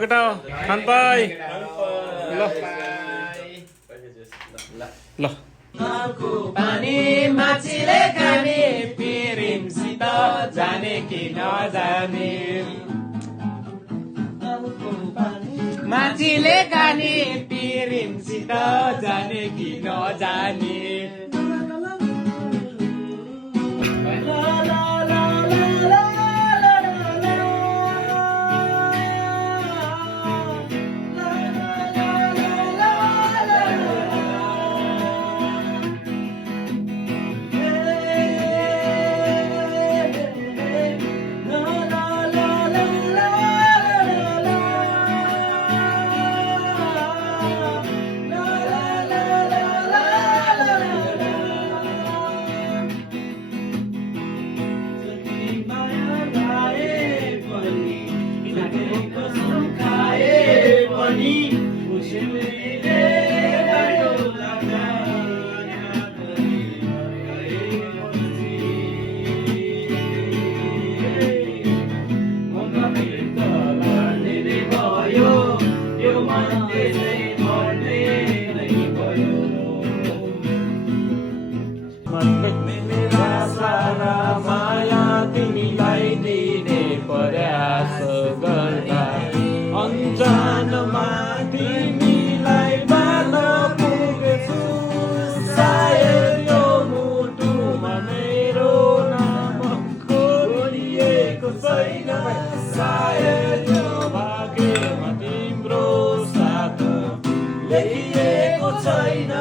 केटा खानपाई ल ल पानी माछीले खाने प्रेमसित जाने कि नजाने माछीले खाने प्रेमसित जाने कि नजाने मेरा सारा माया तिमीलाई दिने प्रयास गर्दा अनजानमा तिमीलाई बाँध्न पुगेछु सायद यो मुटुमा मेरो नाम कोरिएको छैन सायद यो भाग्यमा तिम्रो साथ लेखिएको छैन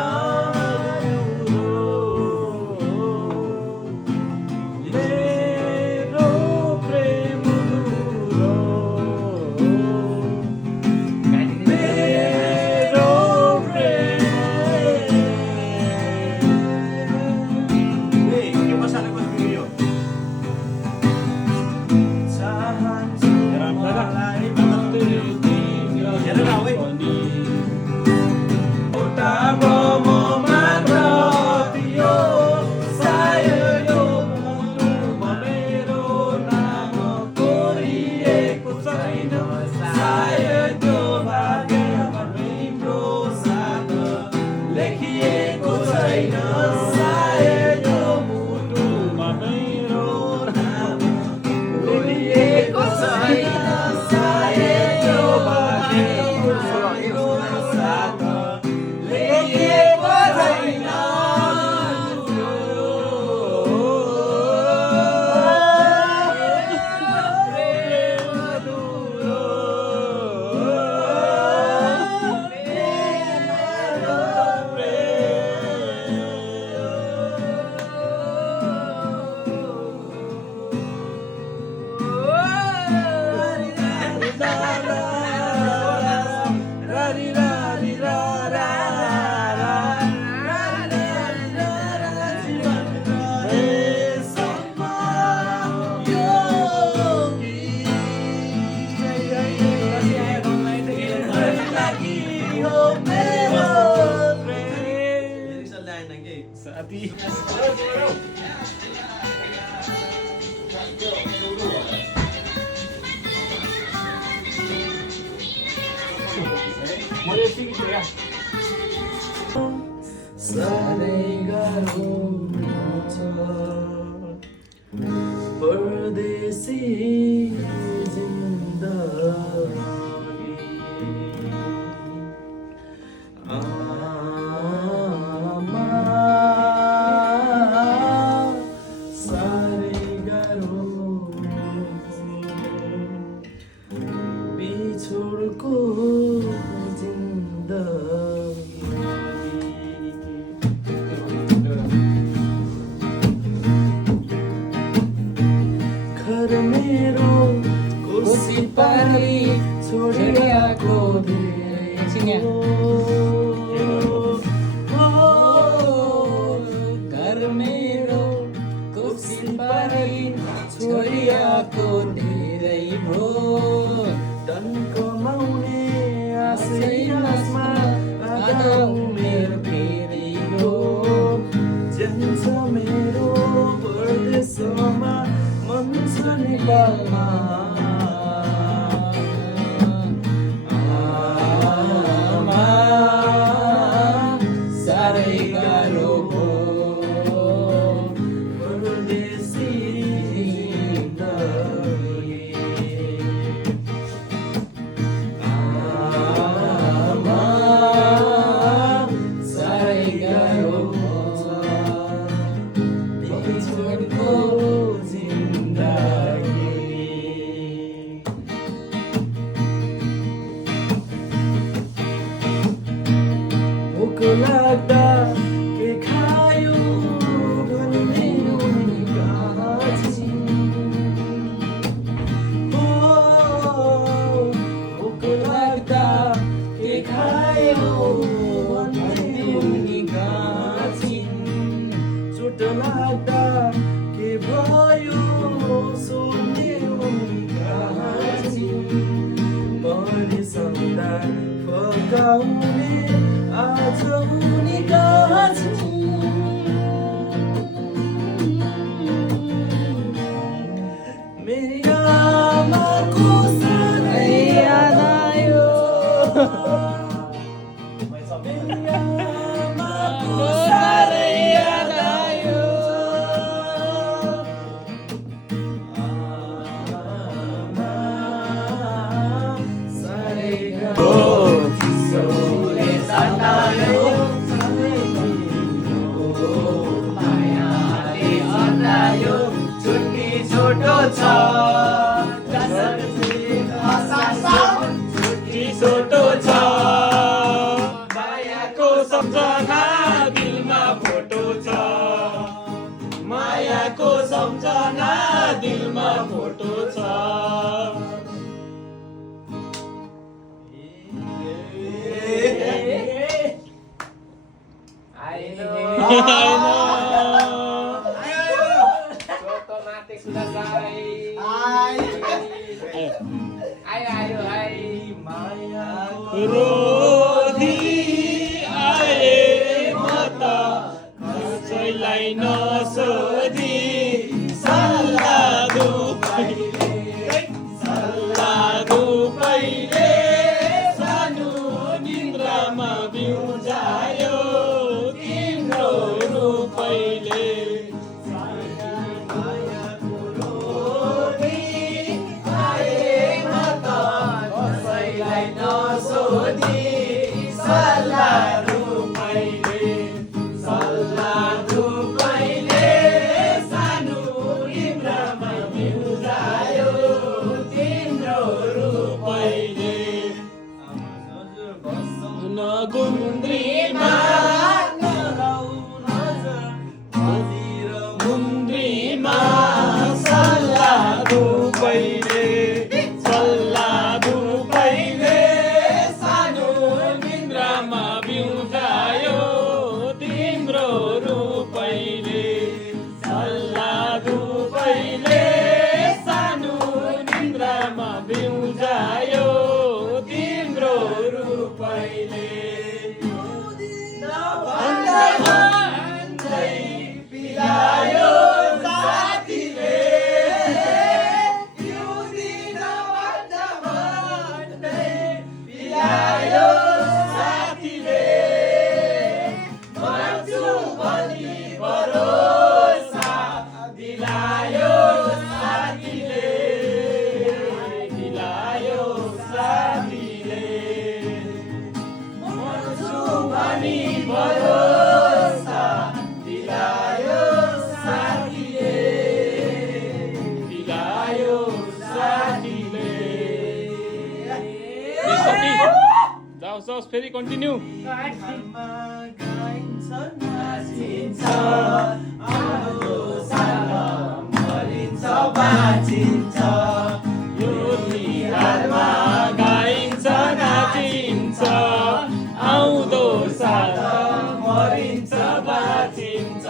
परदेशी जिंदगी आमा सारे गाह्रो बिछोडको मेरो कोसी पारी छोडिएको घर मेरो कोसी पारी छोडिएको धेरै भो टन्क माउने आशै आसमा आधा उमेर फेरि हो जान्छ मेरो परदेशमा मन छ नेपालमा लाग्दा के खायो भन्ने उनी कहाँ छिन् भोक लाग्दा के खायो भन्ने उनी कहाँ छिन् चोट लाग्दा के भयो सोध्ने उनी कहाँ छिन् परिसन्दा फकाउने आज उनी कहाँ छिन् मेरी आमाको साह्रै याद आयो मेरी आमाको साह्रै याद आयो चिसोले सतायो मायाले हटायो छुट्टी छोटो छ छुट्टी छोटो छ मायाको सम्झना दिलमा फोटो छ मायाको सम्झना दिलमा फोटो छ Otomatis selesai. Ayo. रोधी आए म त कसैलाई नसोधी सल्लाह दुपैले सानो निन्द्रामा बिउजायो तिम्रो रूपैले गुन्द्रीमा सल्लाह दुपैले सानो निन्द्रामा बिउजायो तिम्रो रूपैले सल्लाह दुपैले सानो निन्द्रामा बिउजायो तिम्रो रूपैले पिलायो साथीले पिलायो साथीले मर्छु भनी भरोसा दिलायो साथीले मर्छु भनी भरोसा दिलायो साथीले जाओ फेरि कन्टिन्यू बाँचिन्छ यो तिहारमा गाइन्छ नाचिन्छ आउँदो साल मरिन्छ बाँचिन्छ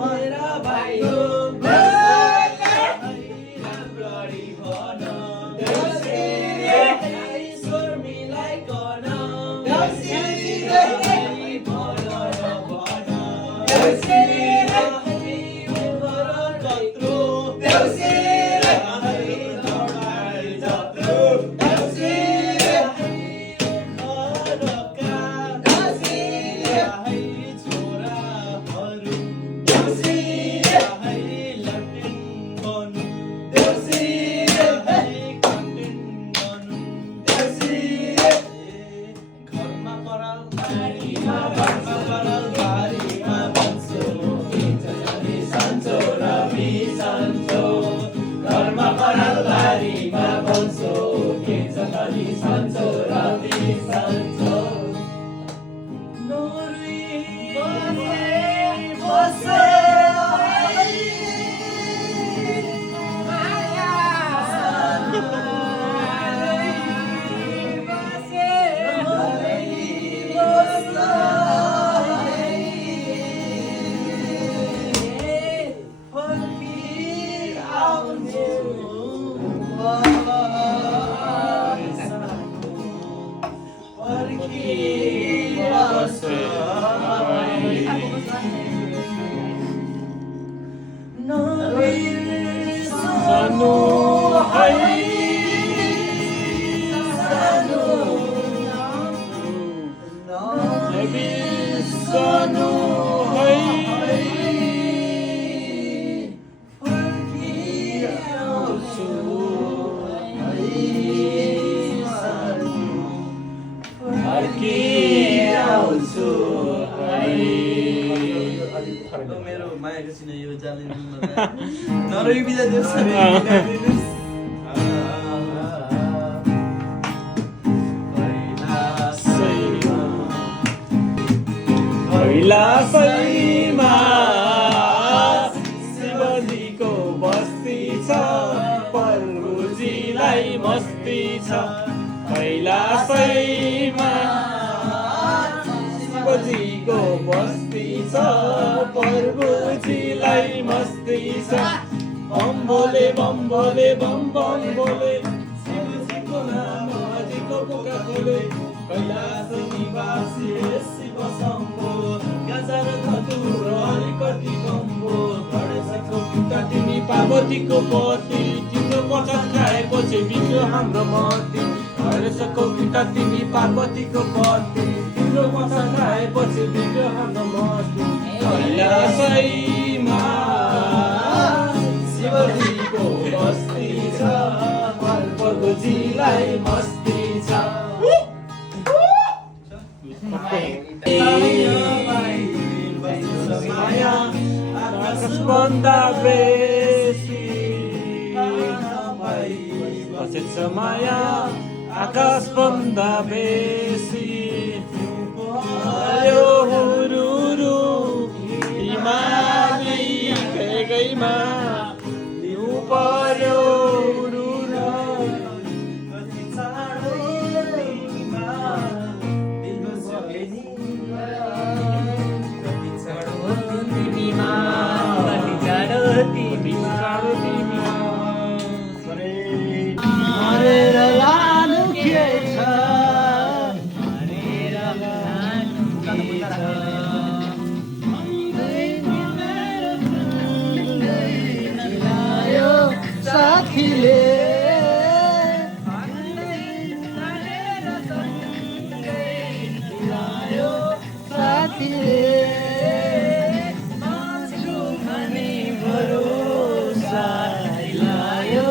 मेरा भाइयो Deus फर्किआउँछु मेरो मायाको सिना यो जाले नरोइ बिदा दियोस् कैलाशैमा शिवजीको बस्ती छ प्रभुजीलाई मस्ती छ कैलाशैमा शिवजीको बस्ती छ प्रभुजीलाई मस्ती छ bomb Bhole bomb Bhole bomb bomb Bhole शिवजीको नाम अजीको पोका खोले कैलाश निवासी शिव शम्भो गाजर धतुर अलिकति बम्बो गणेशको पिता तिमी पार्वतीको पति तिम्रो प्रसाद खाएपछि बिग्यो हाम्रो मति गणेशको पिता तिमी पार्वतीको पति तिम्रो प्रसाद खाएपछि बिग्यो हाम्रो मति कैलाशैमा शिवजीको बस्ती छ प्रभुजीलाई मस्ती छ आकाशभन्दा बेसी बसेछ माया आकाशभन्दा बेसी यो हुरुरु हिमाली गइमा लिउ पर्यो हुरुरु कति चाँडो तिमीमा दिल सके नि कति चाँडो तिमीमा कति चाँडो तिमीमा मरेर लानु के छ मरेर लानु के छ मिलायो साथीले मिलायो साथीले मान्छु भने भरोसा मिलायो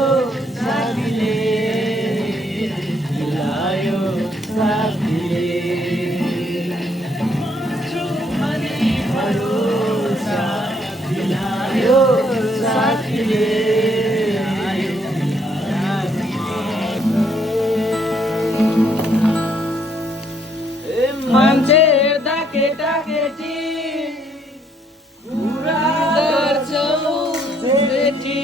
साथीले मिलायो साथीले मान्छु भने भरोसा मिलायो साथीले मान्छे हेर्दा केटा केटी कुरा गर्छौ बेटी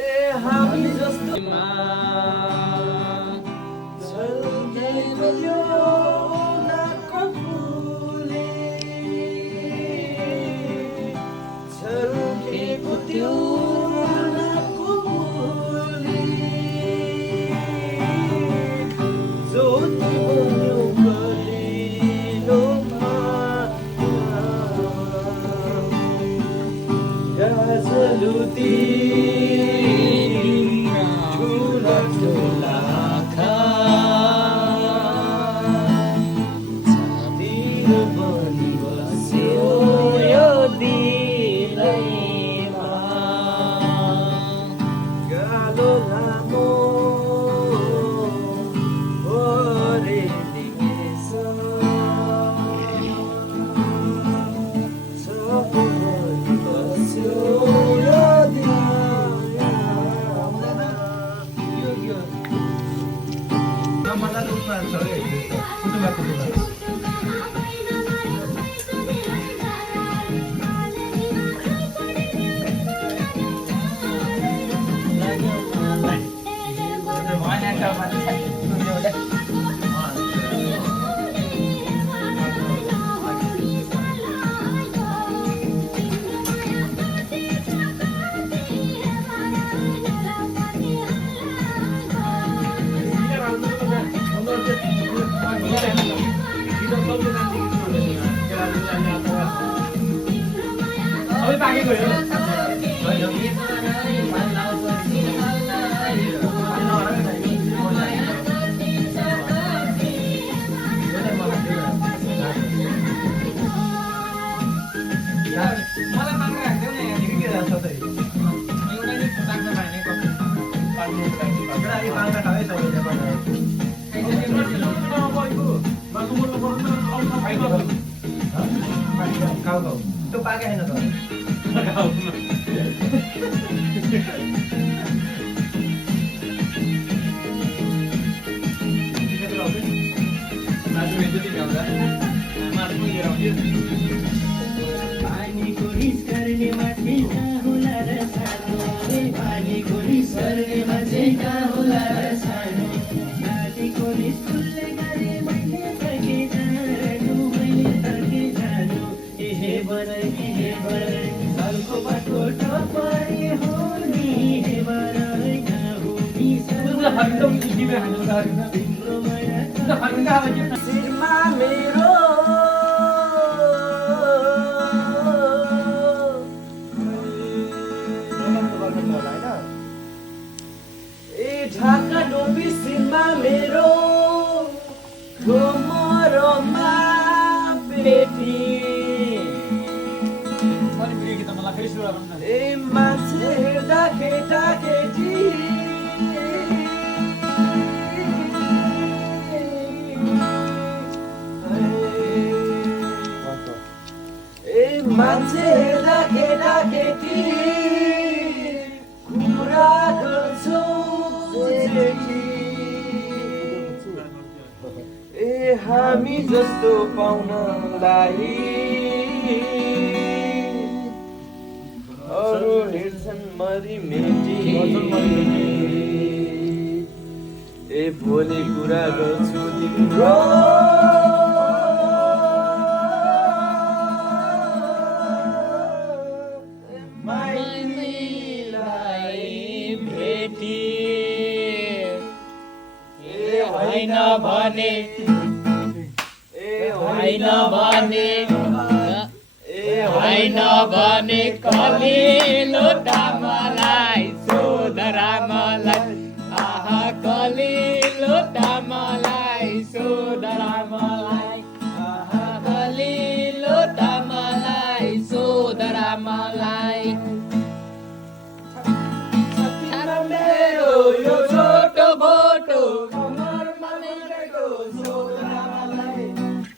ए हामी जस्तो छल्केको यो नाकको फुले छल्केको त्यो नाकको फुले ज्योति बन्यो कलिलोमा गाजलुती ठुला ठुला आँखा छातिर बनि बस्यो यो दिलैमा गालो लामो त्यो पाके हैन त पानीको रिस गर्नेमा चाहिँ कहाँ होला र सानो पानीको रिस गर्नेमा चाहिँ कहाँ होला र सानो साथीको रिस फुलले गरे मैले फर्के जानु हे बरै सालको बाटो टपरी हो नि हे बरै कहाँ हो नि तिम्रो माया शिरमा मेरो ए ढाका डोबी शिरमा मेरो घुमरमा बेटी ए मान्छे हेर्दा केटा केटी मान्छे हेर्दा केटा केटी कुरा गर्छौ जेठी ए हामी जस्तो पाउनलाई अरू हेर्छन् मरिमेटी ए भोलि कुरा गर्छु तिम्रो होइन भने कलिलो दामलाई सोधरा मलाई आहा कलिलो दामलाई सोधरा मलाई आहा कलिलो दामलाई सोधरा मलाई मेरो यो छोटो भोटो कमरमा मिलेको सोधरा मलाई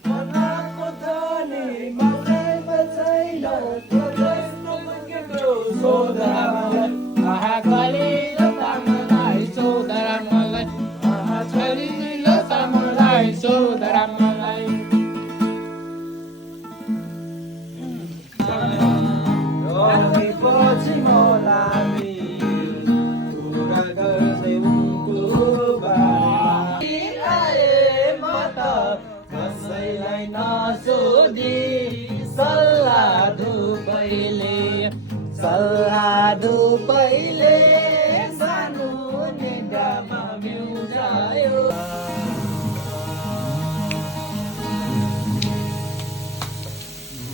मनको धनी मौलाइमा छैन त्यो जस्तो पुगेको सोधरा मलाई आहा कलिलो दामलाई सोधरा मलाई आहा कलिलो दामलाई सोधरा मलाई पछि मलाई कुरा गर्छै उनको बारेमा म त कसैलाई नसोधी सल्लाह धुपैले सानो नेगामा म्युजायो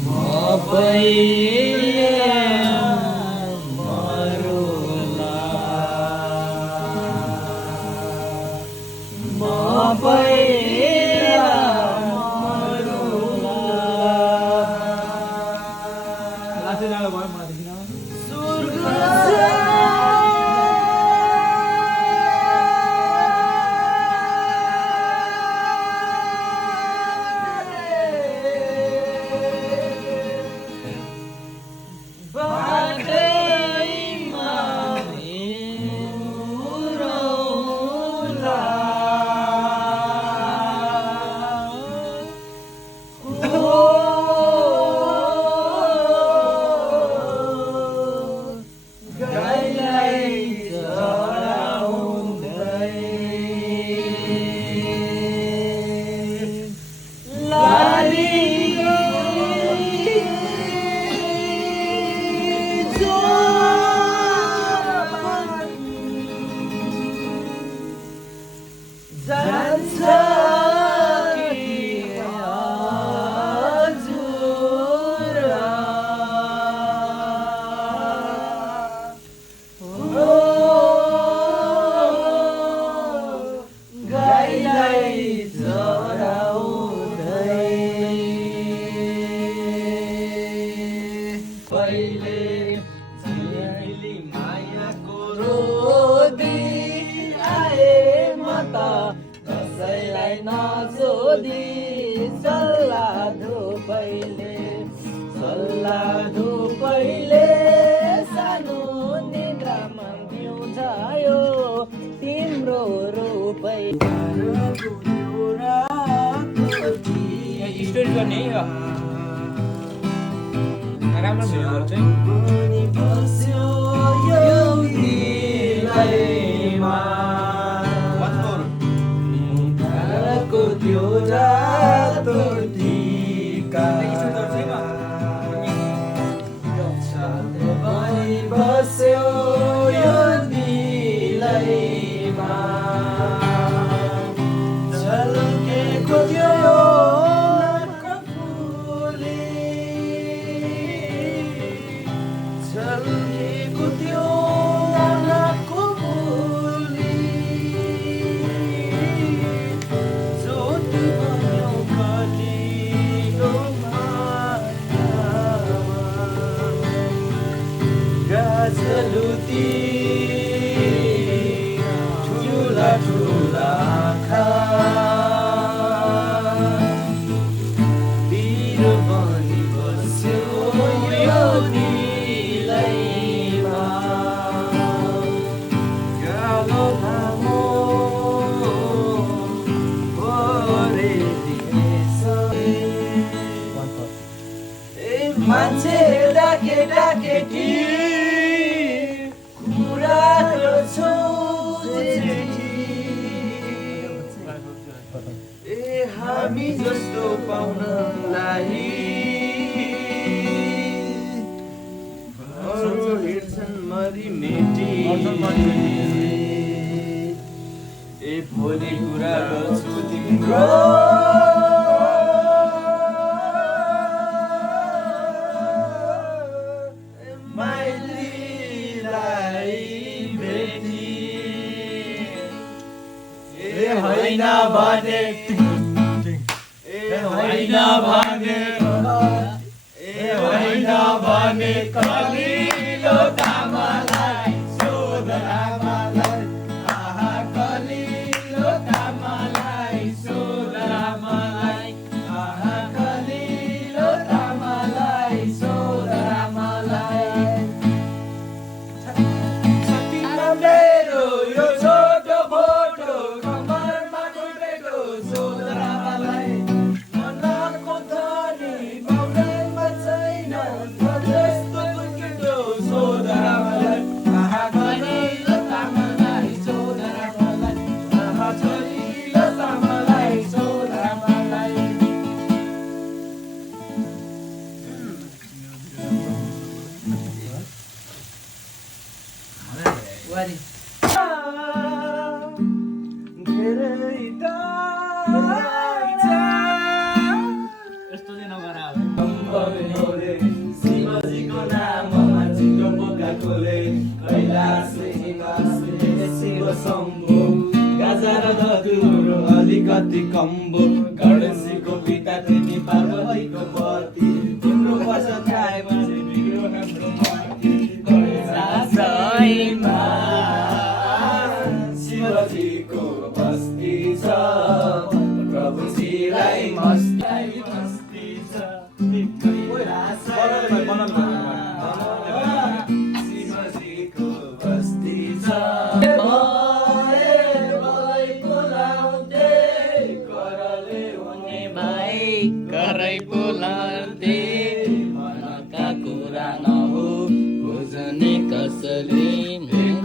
म पहिले मायाको रोदी नसोधी सल्लाह धुपैले सानो निद्रामा बिउझायो तिम्रो रूपै स्टोरी गर्ने है यो राम्रो भिडियो चाहिँ बस्यो यो दिलैमा निधारको त्यो रातो टीका बनी बस्यो यो दिलैमा झल्केको त्यो लाखको फुली झल्केको त्यो लाखको फुली ज्योति बन्यो कलिलो गाजलुती ठुला ठुला आँखा वीर बनी बस्यो यो दिलैमा कालो लामो ओरेलिएछ मान्छे डाके डाकेटी कुरा गर्छौ ए हामी जस्तो पाउनलाई अरू हिँड्छन् मरिमेटी ए भोलि कुरा गर्छु तिम्रो माइलीलाई भेटी ए होइन भने कलिलो तामालाई सोधरामालाई आहा कलिलो तामालाई सोधरामालाई आहा कलिलो तामालाई सोधरामालाई छातीमा मेरो यो छोटो फोटो कम्मरमा खुट्टेको सोधरामालाई मनको धनी पाउनेमा छैन जस्तो फुर्केको सोधरामालाई आहा कलिलो तामालाई सोधरामालाई आहा कलिलो तामालाई सोधरामालाई वारी धेरै टाढा यस्तो चाहिँ नगर बम्बोले शिवजीको नाममा छिटो बोका खोले कैलाश हिमालले शिव शम्भु गाजा र धतुरो अलिकति कम्बो गणेशजीको पिता तिमी पार्वतीको पति तिम्रो वचन खाएपछि बिग्रियो हाम्रो मति कैलाशमा शिवजीको बस्ती छ प्रभुजीलाई मस्ती छ शिवजीको बस्ती छ करै बोलाउँदै मनका कुरा नहो बुझ्ने कसले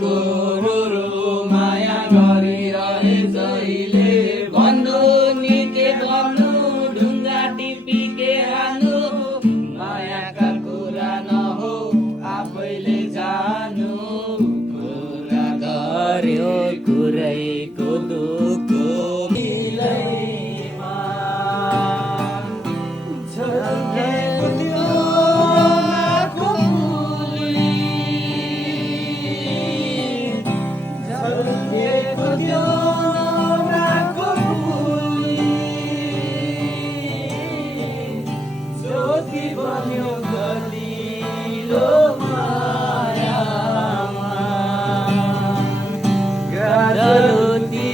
गोरो माया गरिरहे जहिले भन्नु नि के गर्नु ढुङ्गा टिपी के हानु मायाका कुरा नहो आफैले जानु कुरा गर्यो कुरैको दुःख दिलैमा झल्केको त्यो लाखको फुली झल्केको त्यो लाखको फुली ज्योति बन्यो कलिलो मायामा गाजलुती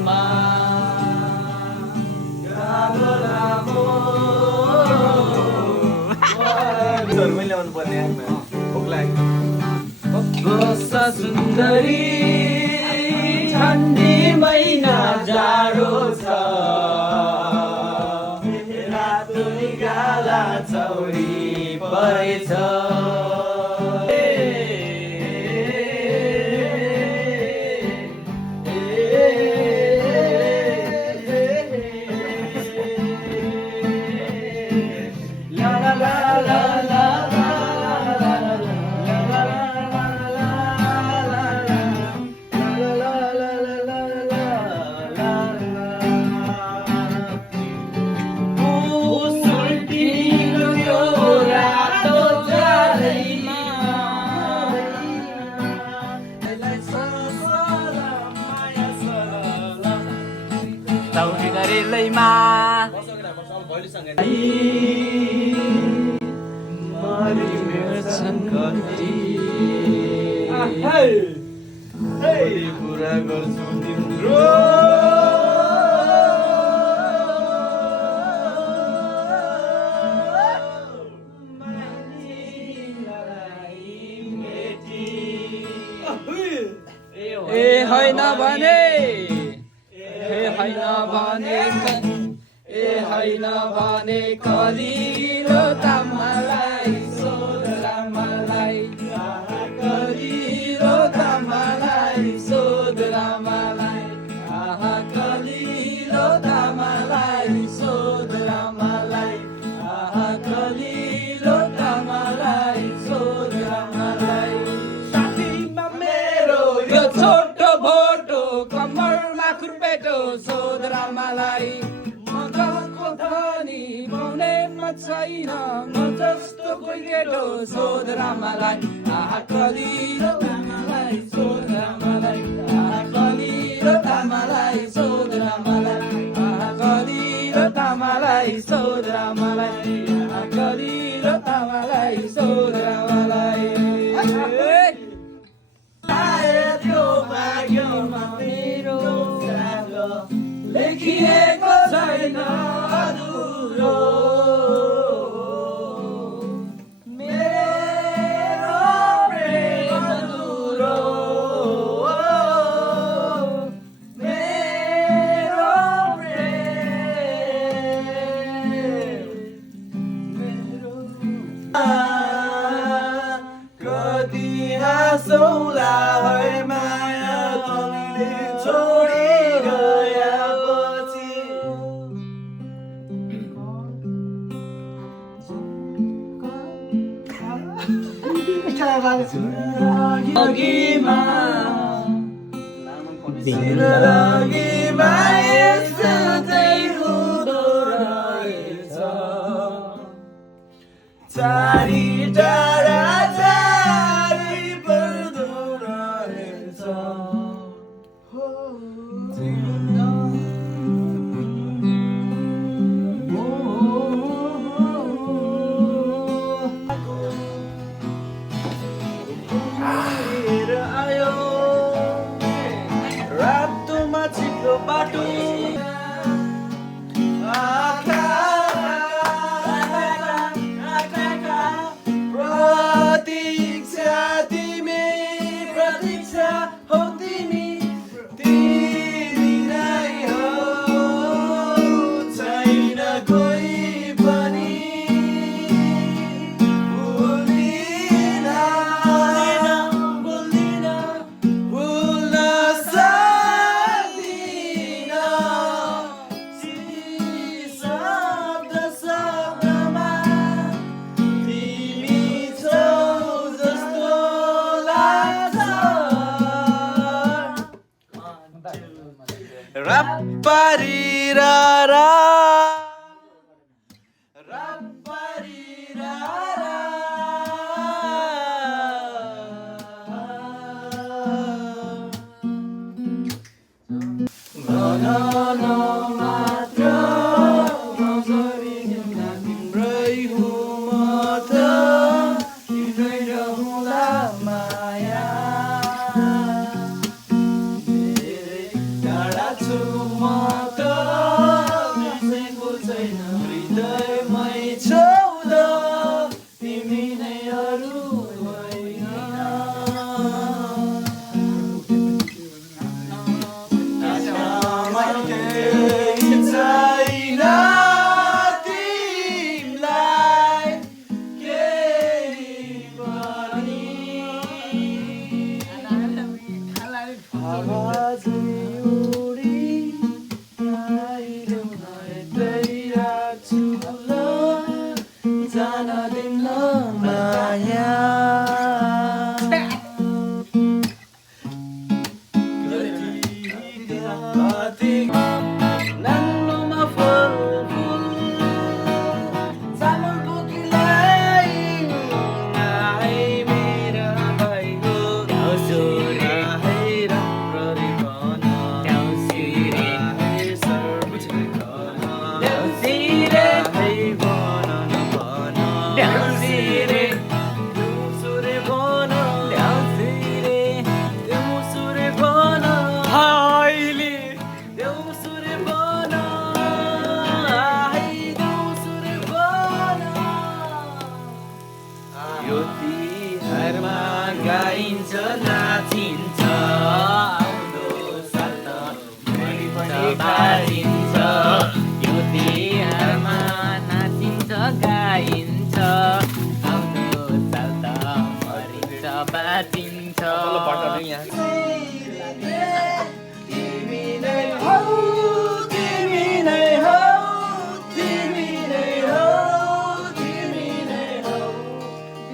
दिनमा मैले आउनु पर्ने भोक लाग्यो बस सुन्दरी ठन्डी महिना जाडो छ रातो गाला चौरी परेछ पुरा गर्छु तिम्रो ए होइन भने ए होइन भने ए होइन भने कलिलो तामालाई सोध्ला मलाई कलिलो तामालाई सोध्ला मलाई आहा कलिलो तामालाई सोध्ला मलाई आहा कलिलो तामालाई सोध्ला मलाई साथीमा मेरो यो छोटो भोटो कम्मरमा खुर्पेटो सोध्ला मलाई छैन म जस्तो कोही केटो सोध्रा मलाई आहा कलिलो तामालाई सोध्रा मलाई आहा कलिलो तामालाई सोध्रा मलाई आहा कलिलो तामालाई सोध्रा मलाई आहा कलिलो तामालाई सोध्रा मलाई त्यो भाग्यमा मेरो लेखिएको छैन अधुरो चारी टाढा चारी पर्दो रहेछ आयो रातोमा छिटो बाटो Rapparirara Rapparirara Gonono matra Mausari nyamna timbrai humata Timbrai rahula maya Tere tara chu केही छैन तिमीलाई केही पनि आवाज उडी आइरहन हेर्दैछु ल जान दिन्न माया नाङ्लोमा फल फुल चामलको किलाई आए मेरा भाइ हो आए राम्ररी भन आए सर्वोच्च भन आए भन न भन देउसुरे भन देउसुरे भन हाइले देउसुरे भन हाइ देउसुरे भन यो तिहारमा गाइन्छ नाचिन्छ आउँदो साल त मरि पनि बाजिन्छ यो तिहारमा नाचिन्छ गाइन्छ आउँदो साल त मरिन्छ बाँचिन्छ तिमी नै हौ तिमी नै हौ तिमी नै हौ तिमी नै हौ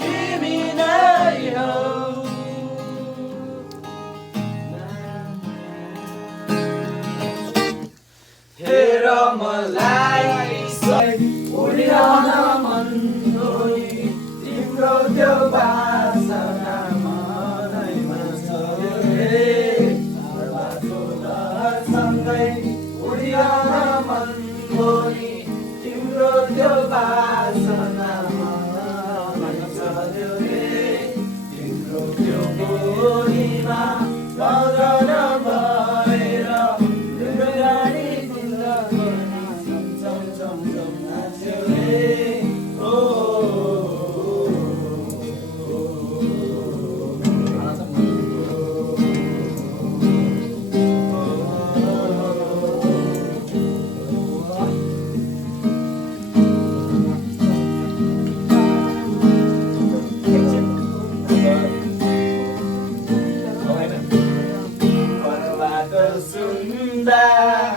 तिमी नै हौ हेर मलाई उडिरहन मन होई तिम्रो त्यो बासना मनैमा छ रे बाटो सँगै उडिरहन मन होई तिम्रो त्यो बासना मनैमा छ रे तिम्रो त्यो बोलीमा मगन भएर तिम्रो गाडी जिन्दगी चम चम चम नाच्यो रे ओ सुन्दा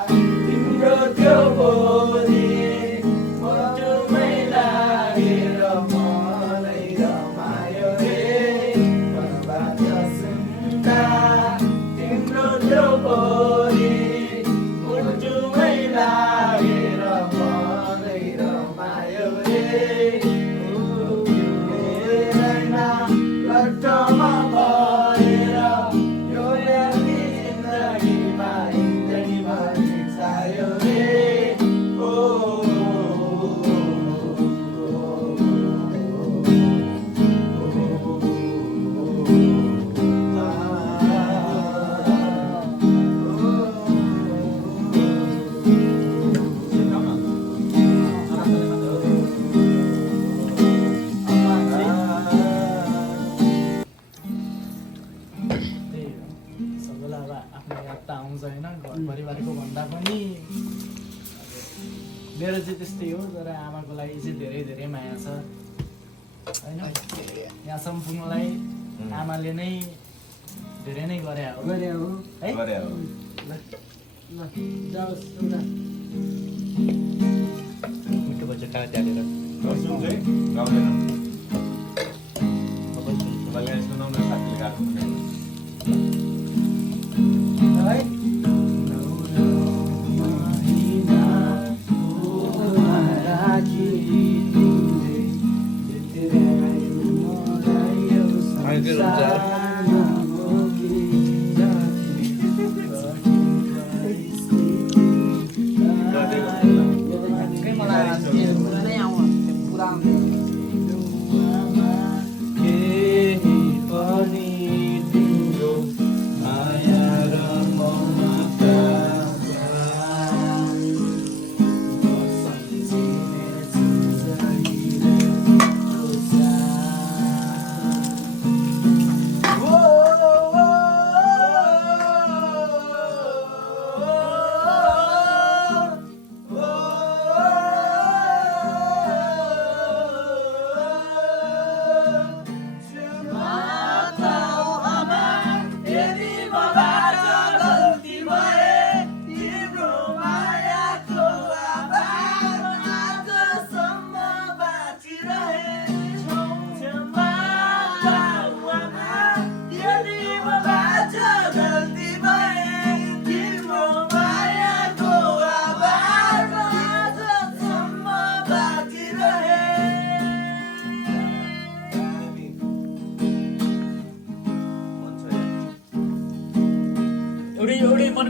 तिम्रो त्यो बोली मुटुमै लागेर मलाई रमायो रे पर्वत सुन्दा तिम्रो त्यो बोली मुटुमै लागेर मलाई रमायो रे नैना लट्टमा भएर यो जिन्दगीमा जिन्दगीमा छायो रे ओ सबैलाई अब आफ्नो याद त आउँछ होइन घर परिवारको भन्दा पनि मेरो चाहिँ त्यस्तै हो तर आमाको लागि चाहिँ धेरै धेरै माया छ होइन यहाँ सम्पूर्णलाई आमाले नै धेरै नै गरे हो है ल जाओस् एउटा मिठो बच्चा कहाँ त्यालेर है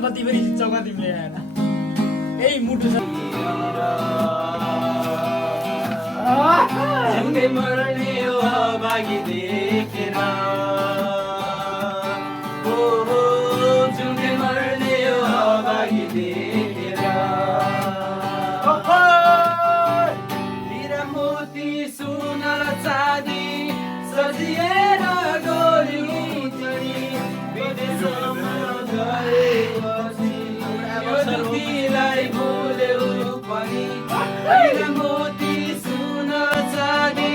कति पनि चौका तिमीले आएन यही मुटु छ झुके मर्ने हो अभागी देखेर झुके मर्ने हो अभागी देखेर हीरा मोती सुन र चाँदी सजिएर डोरी चढी विदेशमा गएपछि यो दुखीलाई भुल्यौ पनि हीरा मोती सुन चाँदी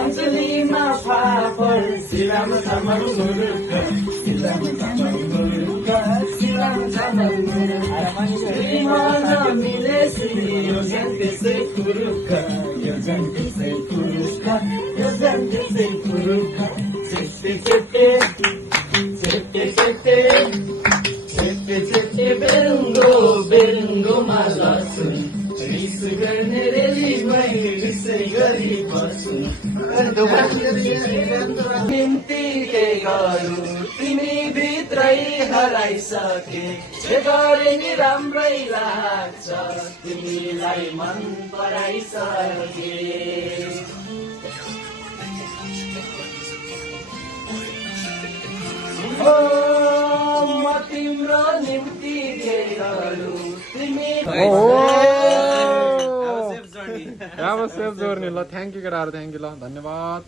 अञ्जलीमा फापर सिलाम तामाङ मुरुक सिलाम तामाङ मुरुक सिलाम तामाङ मुरुक मिले यो जन त्यसै कुरुक यो जन त्यसै कुरुक यो जन त्यसै कुरुक चेते चेते चेते चेते चेते चेते बेरुङ्गो बेरुङ्गो मालसुन रिस गर्ने रेली भई रिसै गरी बस्छु निम्ति के गरौँ तिमी भित्रै हराइसके जे गरे नि राम्रै लाग्छ तिमीलाई मन पराइसके म तिम्रो निम्ति के गरौँ तिमी अब सेफ जोर्नी ल थ्याङ्क यू केटाहरू थ्याङ्क यू ल धन्यवाद